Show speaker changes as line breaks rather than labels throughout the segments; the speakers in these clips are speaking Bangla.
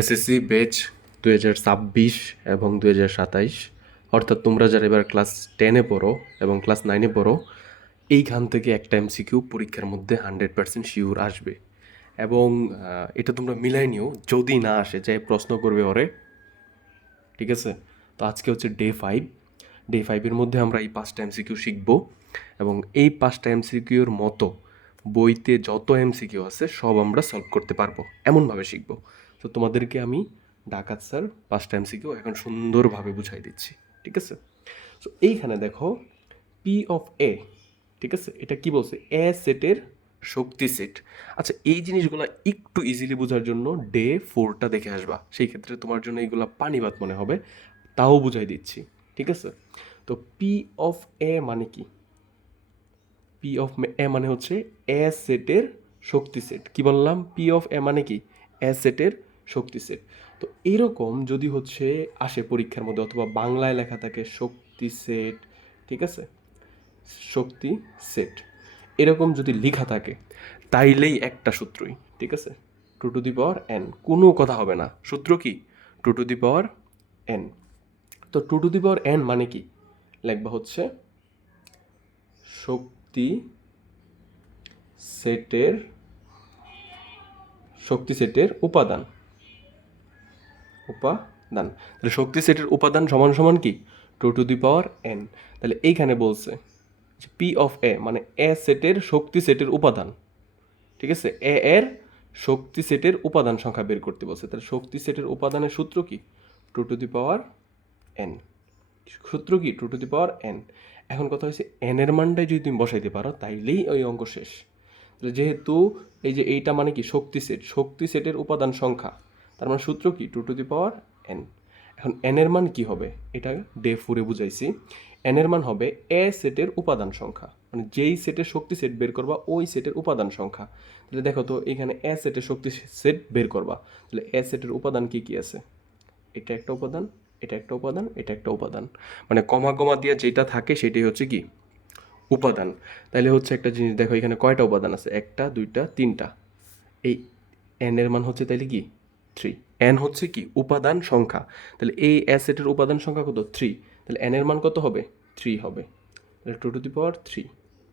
এসএসসি বেচ দু হাজার ছাব্বিশ এবং দু হাজার সাতাইশ। অর্থাৎ তোমরা যারা এবার ক্লাস টেনে পড়ো এবং ক্লাস নাইনে পড়ো, এইখান থেকে একটা এমসিকিউ পরীক্ষার মধ্যে হান্ড্রেড পার্সেন্ট শিওর আসবে। এবং এটা তোমরা মিলাই নিও, যদি না আসে, যে প্রশ্ন করবে ওরে। ঠিক আছে? তো আজকে হচ্ছে ডে ফাইভ। ডে ফাইভের মধ্যে আমরা এই পাঁচটা এমসিকিউ শিখব এবং এই পাঁচটা এমসিকিউর মতো বইতে যত এমসিকিউ আছে, সব আমরা সলভ করতে পারব। এমনভাবে শিখব। তো তোমাদেরকে আমি ডাকাত স্যার পাঁচ টাইম সিকেও এখন সুন্দরভাবে বুঝাই দিচ্ছি, ঠিক আছে? তো এইখানে দেখো পি অফ এ ঠিক আছে? এটা কি বলছে? এ সেটের শক্তি সেট আচ্ছা এই জিনিসগুলো একটু ইজিলি বোঝার জন্য ডে ফোরটা দেখে আসবা। সেই ক্ষেত্রে তোমার জন্য এইগুলো পানিবাদ মনে হবে, তাও বুঝাই দিচ্ছি, ঠিক আছে? তো পি অফ এ মানে কি? পি অফ এ মানে হচ্ছে এ সেটের শক্তি সেট কি বললাম? পি অফ এ মানে কি? এ সেটের শক্তি সেট। তো এরকম যদি হচ্ছে আসে পরীক্ষার মধ্যে অথবা বাংলায় লেখা থাকে শক্তি সেট, ঠিক আছে? শক্তি সেট। এরকম যদি লেখা থাকে, তাইলেই একটা সূত্রই, ঠিক আছে? Two to the power n. কোনো কথা হবে না। সূত্র কি? Two to the power n. তো two to the power n মানে কি? লেখবা হচ্ছে শক্তি সেটের শক্তি সেটের উপাদান। উপাদান তাহলে শক্তি সেটের উপাদান সমান সমান কি? Two to the power n. তাহলে এইখানে বলছে পি অফ এ মানে এ সেটের শক্তি সেটের উপাদান। ঠিক আছে? এ এর শক্তি সেটের উপাদান সংখ্যা বের করতে বলছে। তাহলে শক্তি সেটের উপাদানের সূত্র কি? Two to the power n. সূত্র কি? Two to the power n. এখন কথা হচ্ছে এন এর মানটাই যদি তুমি বসাইতে পারো, তাইলেই ওই অঙ্ক শেষ। যেহেতু এই যে এইটা মানে কি? শক্তি সেট। শক্তি সেটের উপাদান সংখ্যা। তার মানে সূত্র কি? Two to the power n এখন এন এর মান কি হবে? এটা ডে ফোরে বুঝাইছি। এন এর মান হবে এ সেটের উপাদান সংখ্যা। মানে যেই সেটের শক্তি সেট বের করবা, ওই সেটের উপাদান সংখ্যা। তাহলে দেখো তো, এখানে এ সেটের শক্তি সেট বের করবা। তাহলে এ সেটের উপাদান কি কি আছে? এটা একটা উপাদান, এটা একটা উপাদান, এটা একটা উপাদান। মানে কমা কমা দিয়ে যেটা থাকে সেটাই হচ্ছে কি? উপাদান। তাহলে হচ্ছে একটা জিনিস, দেখো এখানে কয়টা উপাদান আছে? একটা, দুইটা, তিনটা। এই এন এর মান হচ্ছে তাহলে কি? থ্রি এন হচ্ছে কি? উপাদান সংখ্যা। তাহলে এই অ্যাসেটের উপাদান সংখ্যা কত? থ্রি তাহলে এন এর মান কত হবে? থ্রি হবে। তাহলে two to the power three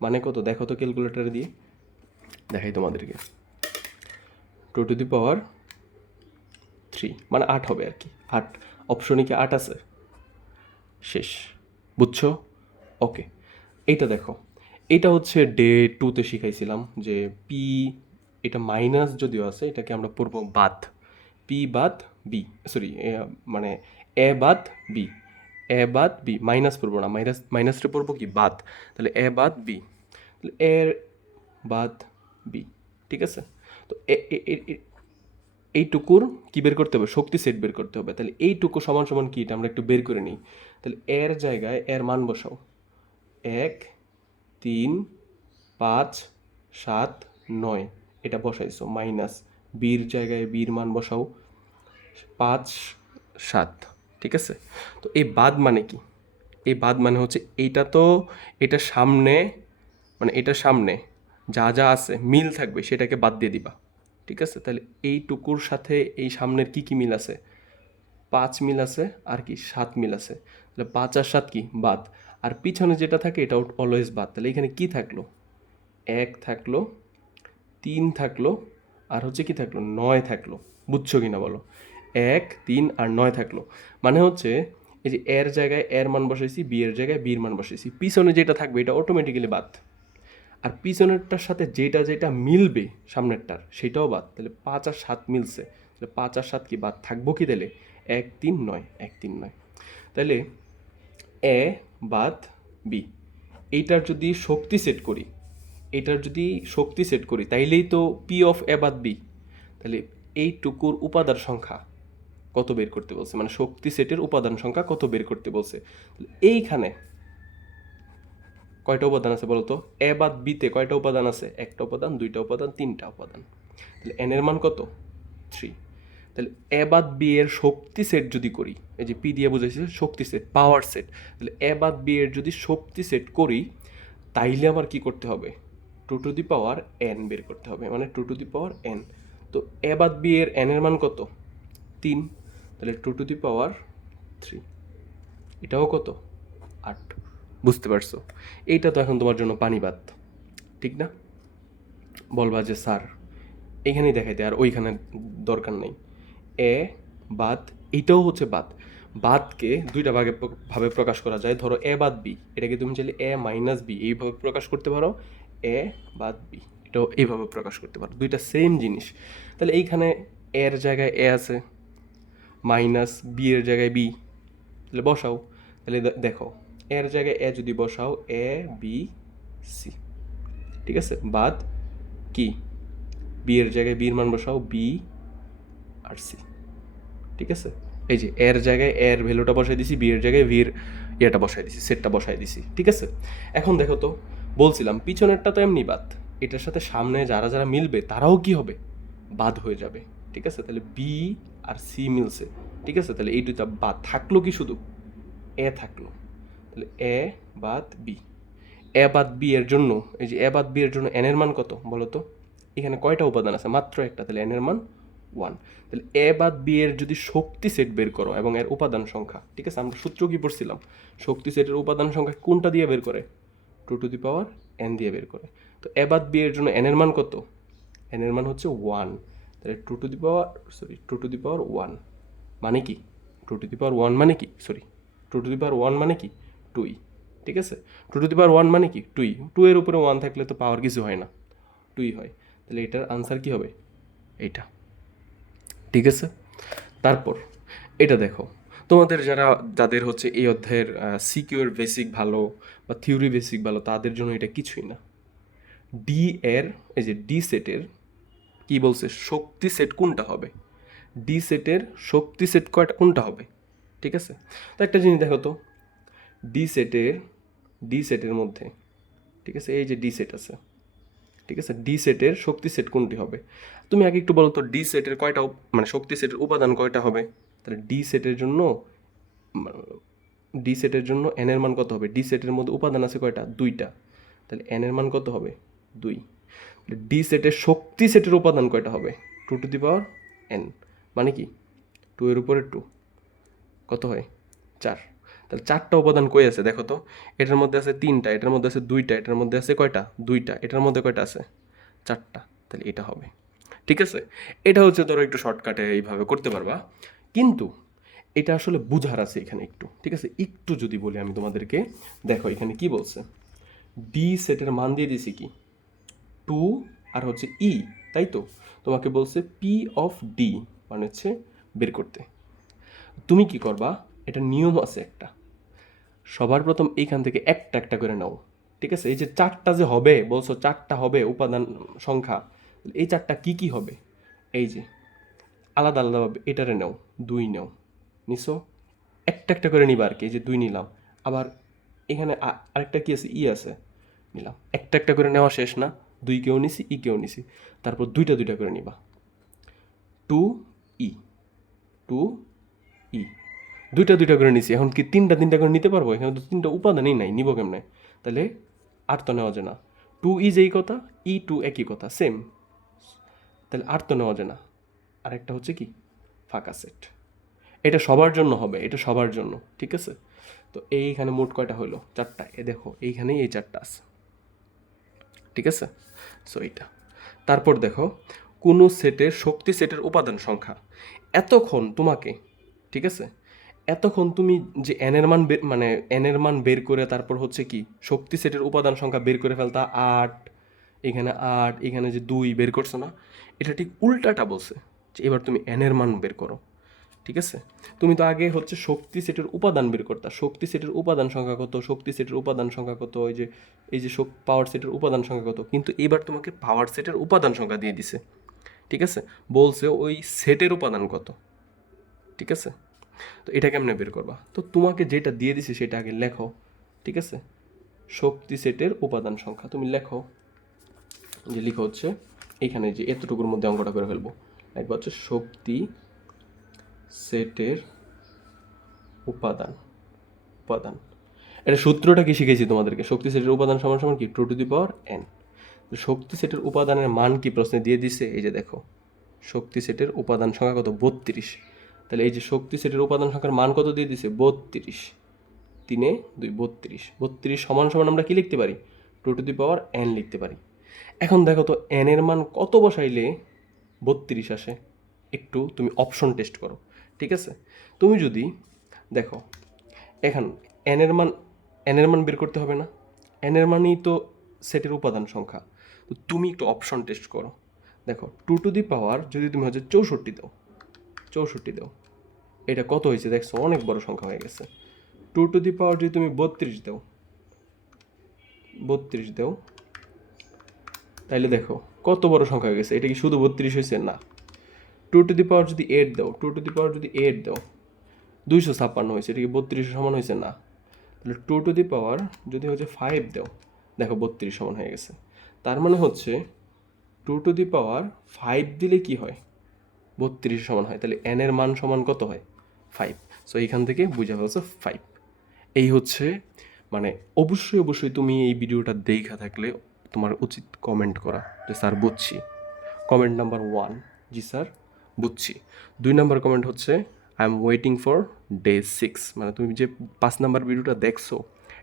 মানে কত? দেখো তো ক্যালকুলেটার দিয়ে। দেখাই তোমাদেরকে। Two to the power three মানে আট হবে আর কি। আট। অপশনে কি আট আছে? শেষ। বুঝছ? ওকে এইটা দেখো। এটা হচ্ছে ডে টুতে শিখাইছিলাম যে পি এটা মাইনাস যদিও আছে, এটাকে আমরা পড়ব বাদ। পি বাদ বি সরি মানে এ বাদ বি এ বাদ বি মাইনাস পড়ব না মাইনাস মাইনাসটা পড়ব কি? বাদ। তাহলে এ বাদ বি তাহলে এ বাদ বি ঠিক আছে? তো এইটুকুর কি বের করতে হবে? শক্তি সেট বের করতে হবে। তাহলে এইটুকু সমান সমান কি? এটা আমরা একটু বের করে নিই। তাহলে এর জায়গায় এর মান বসাও। এক, তিন, পাঁচ, সাত, নয়। এটা বসাইছো মাইনাস বির জায়গায় বীর মান বসাও। পাঁচ, সাত, ঠিক আছে? তো এই বাদ মানে কি? এই বাদ মানে হচ্ছে এইটা তো এটা সামনে মানে এটা সামনে যা যা আছে, মিল থাকবে, সেটাকে বাদ দিয়ে দিবা। ঠিক আছে? তাহলে এইটুকুর সাথে এই সামনের কি কি মিল আছে? পাঁচ মিল আছে, আর কি সাত মিল আছে। তাহলে পাঁচ আর সাত কি? বাদ। আর পিছনে যেটা থাকে, এটা অলওয়েজ বাদ। তাহলে এখানে কি থাকল? এক থাকল, তিন থাকল আর হচ্ছে কি থাকল? নয় থাকল। বুঝছ কি না বলো? এক, তিন আর নয় থাকল। মানে হচ্ছে এই যে এর জায়গায় এর মান বসাইছি, বি এর জায়গায় বির মান বসাইছি। পিছনে যেটা থাকবে এটা অটোমেটিক্যালি বাদ। আর পিছনেরটার সাথে যেটা যেটা মিলবে সামনেরটার, সেটাও বাদ। তাহলে পাঁচ আর সাত মিলছে। তাহলে পাঁচ আর সাত কি বাদ? থাকব কি তাহলে? এক, তিন, নয়। এক, তিন, নয়। তাহলে এ বাদ বি। এইটার যদি শক্তি সেট করি এটার যদি শক্তি সেট করি, তাইলেই তো পি অফ এ বাদ বি তাহলে এইটুকুর উপাদান সংখ্যা কত বের করতে বলছে? মানে শক্তি সেটের উপাদান সংখ্যা কত বের করতে বলছে? এইখানে কয়টা উপাদান আছে বলতো এ বাদ বিতে কয়টা উপাদান আছে? একটা উপাদান, দুইটা উপাদান, তিনটা উপাদান। তাহলে এনের মান কত? থ্রি তাহলে এ বাদ বি এর শক্তি সেট যদি করি, এই যে পি দিয়ে বুঝাইছি শক্তি সেট পাওয়ার সেট তাহলে এ বাদ বি এর যদি শক্তি সেট করি, তাইলে আমার কি করতে হবে? Two to the power n বের করতে হবে মানে two to the power n. তো এ বাদ বি এর এন এর মান কত? তিন। তাহলে two to the power three. এটাও কত? আট। বুঝতে পারছ? এইটা তো এখন তোমার জন্য পানিবাদ ঠিক না? বলবা যে, স্যার, এইখানেই দেখাইতে, আর ওইখানে দরকার নেই। এ বাদ এইটাও হচ্ছে বাদ। বাদকে দুইটা ভাগে ভাবে প্রকাশ করা যায়। ধরো এ বাদ বি, এটাকে তুমি চাইলে এ মাইনাস বি, এইভাবে প্রকাশ করতে পারো। এ বাদ বি এটাও এইভাবে প্রকাশ করতে পারো, দুইটা সেম জিনিস। তাহলে এইখানে এর জায়গায় এ আছে মাইনাস বি এর জায়গায় বি তাহলে বসাও। তাহলে দেখো এর জায়গায় এ যদি বসাও এ বি সি ঠিক আছে? বাদ কি? বি এর জায়গায় বির মান বসাও বি আর সি ঠিক আছে? এই যে এর জায়গায় এর ভ্যালুটা বসাই দিছি বি এর জায়গায় ভির ইয়েটা বসাই দিছি সেটটা বসাই দিছি, ঠিক আছে? এখন দেখো তো বলছিলাম, পিছনেরটা তো এমনি বাদ। এটার সাথে সামনে যারা যারা মিলবে, তারাও কি হবে? বাদ হয়ে যাবে। ঠিক আছে? তাহলে বি আর সি মিলছে। ঠিক আছে? তাহলে এই দুইটা বাদ থাকল কি শুধু? এ থাকল। তাহলে এ বাদ বি এ বাদ বি এর জন্য, এই যে এ বাদ বি এর জন্য এন এর মান কত বলো তো? এখানে কয়টা উপাদান আছে? মাত্র একটা। তাহলে এন এর মান ওয়ান তাহলে এ বাদ বি এর যদি শক্তি সেট বের করো এবং এর উপাদান সংখ্যা, ঠিক আছে? আমরা সূত্র কি পড়ছিলাম? শক্তি সেটের উপাদান সংখ্যা কোনটা দিয়ে বের করে? Two to the power n দিয়ে বের করে। তো এ বাদ বি এর জন্য এন এর মান কত? এন এর মান হচ্ছে ওয়ান তাহলে two to the power sorry two to the power one মানে কি? Two to the power one মানে কি? Sorry two to the power one মানে কি? টুই ঠিক আছে? Two to the power one মানে কি? টুই টু এর উপরে ওয়ান থাকলে তো পাওয়ার কিছু হয় না। টুই হয়। তাহলে এটার আনসার কি হবে? এইটা। ঠিক আছে? তারপর, এটা দেখো। তোমাদের যারা, যাদের হচ্ছে এই অধ্যায়ের সিকিউর বেসিক ভালো বা থিওরি বেসিক ভালো, তাদের জন্য এটা কিছুই না। ডি এর, এই যে ডি সেটের কি বলছে? শক্তি সেট কোনটা হবে? ডি সেটের শক্তি সেট কয়টা, কোনটা হবে? ঠিক আছে? তো একটা জিনিস দেখো তো ডি সেটের ডি সেটের মধ্যে, ঠিক আছে? এই যে ডি সেট আছে, ঠিক আছে? ডি সেটের শক্তি সেট কোনটি হবে? তুমি আগে একটু বলো তো ডি সেটের কয়টা মানে শক্তি সেটের উপাদান কয়টা হবে? তাহলে ডি সেটের জন্য ডি সেটের জন্য এন এর মান কত হবে? ডি সেটের মধ্যে উপাদান আছে কয়টা? দুইটা। তাহলে এন এর মান কত হবে? দুই। তাহলে ডি সেটের শক্তি সেটের উপাদান কয়টা হবে? Two to the power n মানে কি? টু এর উপরে টু কত হয়? চার। তাহলে চারটা উপাদান কই আছে দেখো তো? এটার মধ্যে আছে তিনটা, এটার মধ্যে আছে দুইটা, এটার মধ্যে আছে কয়টা? দুইটা। এটার মধ্যে কয়টা আছে? চারটা। তাহলে এটা হবে। ঠিক আছে? এটা হচ্ছে ধরো একটু শর্টকাটে এইভাবে করতে পারবা। কিন্তু এটা আসলে বুঝার আছে এখানে একটু, ঠিক আছে? একটু যদি বলি আমি তোমাদেরকে, দেখো এখানে কি বলছে? ডি সেটের মান দিয়ে দিছি কি? টু আর হচ্ছে ই তাই তো? তোমাকে বলছে পি অফ ডি মানে হচ্ছে বের করতে। তুমি কি করবা? এটা নিয়ম আছে একটা। সবার প্রথম এইখান থেকে একটা একটা করে নাও, ঠিক আছে? এই যে চারটা যে হবে, বলছো চারটা হবে উপাদান সংখ্যা, এই চারটা কি কি হবে? এই যে আলাদা আলাদাভাবে এটারে নাও, দুই নাও। নিছো? একটা একটা করে নিবা আর কি যে দুই নিলাম। আবার এখানে আরেকটা কি আছে? ই আছে। নিলাম। একটা একটা করে নেওয়া শেষ না। দুই কেউ নিছি, ই কেউ নিছি। তারপর দুইটা দুইটা করে নিবা। টু ই। টু ই। দুইটা দুইটা করে নিছি। এখন কি তিনটা তিনটা করে নিতে পারব? এখানে তো তিনটা উপাদানই নাই, নিব কেমনে? তাহলে আর তো নেওয়া যায় না। টু ই যেই কথা, ই টু একই কথা, সেম। তাহলে আর তো নেওয়া যায় না। আরেকটা হচ্ছে কি? ফাঁকা সেট। এটা সবার জন্য হবে, এটা সবার জন্য, ঠিক আছে? তো এইখানে মোট কয়টা হলো? চারটা। এ দেখো, এইখানেই এই চারটা আছে, ঠিক আছে? সো এইটা। তারপর দেখো, কোনো সেটের শক্তি সেটের উপাদান সংখ্যা। এতক্ষণ তোমাকে, ঠিক আছে? এতক্ষণ তুমি যে এনের মান মানে এনের মান বের করে তারপর হচ্ছে কি, শক্তি সেটের উপাদান সংখ্যা বের করে ফেলতা, আট, এখানে আট, এখানে যে দুই বের করছ না, এটা ঠিক উল্টাটা বলছে। এবার তুমি এনের মান বের করো, ঠিক আছে? তুমি তো আগে হচ্ছে শক্তি সেটের উপাদান বের করতা। শক্তি সেটের উপাদান সংখ্যা কত? শক্তি সেটের উপাদান সংখ্যা কত? ওই যে, এই যে পাওয়ার সেটের উপাদান সংখ্যা কত? কিন্তু এবার তোমাকে পাওয়ার সেটের উপাদান সংখ্যা দিয়ে দিছে, ঠিক আছে? বলছে ওই সেটের উপাদান কত, ঠিক আছে? তো এটা কেমনে বের করবা? তো তোমাকে যেটা দিয়ে দিছে সেটা আগে লেখো, ঠিক আছে? শক্তি সেটের উপাদান সংখ্যা। তুমি লেখো যে, লিখো হচ্ছে, এখানে যে এতটুকুর মধ্যে অঙ্কটা করে ফেলব। লিখবা হচ্ছে শক্তি সেটের উপাদান উপাদান। এটা সূত্রটা কি শিখেছি তোমাদেরকে? শক্তি সেটের উপাদান সমান সমান কি? Two to the power n শক্তি সেটের উপাদানের মান কি প্রশ্নে দিয়ে দিছে? এই যে দেখো, শক্তি সেটের উপাদান সংখ্যা কত? বত্রিশ। তাহলে এই যে শক্তি সেটের উপাদান সংখ্যার মান কত দিয়ে দিছে? বত্রিশ। তিনে দুই, বত্রিশ। বত্রিশ সমান সমান আমরা কি লিখতে পারি? Two to the power n লিখতে পারি। এখন দেখো তো এন এর মান কত বসাইলে বত্রিশ আসে, একটু তুমি অপশন টেস্ট করো, ঠিক আছে? তুমি যদি, দেখো, এখন এন এর মান এন এর মান বের করতে হবে না এন এর মানই তো সেটের উপাদান সংখ্যা, তো তুমি একটু অপশন টেস্ট করো। দেখো টু টু দি পাওয়ার যদি তুমি হচ্ছে চৌষট্টি দাও চৌষট্টি দাও, এটা কত হয়েছে দেখছ? অনেক বড় সংখ্যা হয়ে গেছে। টু টু দি পাওয়ার যদি তুমি বত্রিশ দাও বত্রিশ দাও, তাইলে দেখো কত বড় সংখ্যা হয়ে গেছে? এটা কি শুধু বত্রিশ হয়েছে? না। টু টু দি পাওয়ার যদি এইট দাও টু টু দি পাওয়ার যদি এইট দাও, দুইশো ছাপ্পান্ন হয়েছে। এটা কি বত্রিশ সমান হয়েছে? না। তাহলে টু টু দি পাওয়ার যদি হচ্ছে ফাইভ দাও, দেখো বত্রিশ সমান হয়ে গেছে। তার মানে হচ্ছে two to the power five দিলে কি হয়? বত্রিশ সমান হয়। তাহলে এনের মান সমান কত হয়? ফাইভ সো এইখান থেকে বুঝা হচ্ছে ফাইভ এই হচ্ছে মানে অবশ্যই অবশ্যই তুমি এই ভিডিওটা দেখা থাকলে তোমার উচিত কমেন্ট করা, যে স্যার বুঝছি। কমেন্ট নাম্বার ওয়ান জি স্যার, বুঝছি। দুই নাম্বার কমেন্ট হচ্ছে I am waiting for day six মানে তুমি যে পাঁচ নাম্বার ভিডিওটা দেখছ,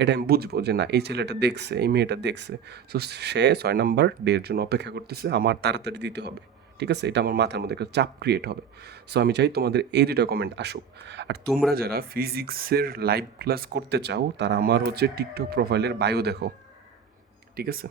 এটা আমি বুঝব যে না, এই ছেলেটা দেখছে, এই মেয়েটা দেখছে। সো সে ছয় নাম্বার ডের জন্য অপেক্ষা করতেছে, আমার তাড়াতাড়ি দিতে হবে। ঠিক আছে? এটা আমার মাথার মধ্যে একটা চাপ ক্রিয়েট হবে। সো আমি চাই তোমাদের এই দুটো কমেন্ট আসুক। আর তোমরা যারা ফিজিক্সের লাইভ ক্লাস করতে চাও, তারা আমার হচ্ছে টিকটক প্রোফাইলের বায়ো দেখো। ঠিক আছে?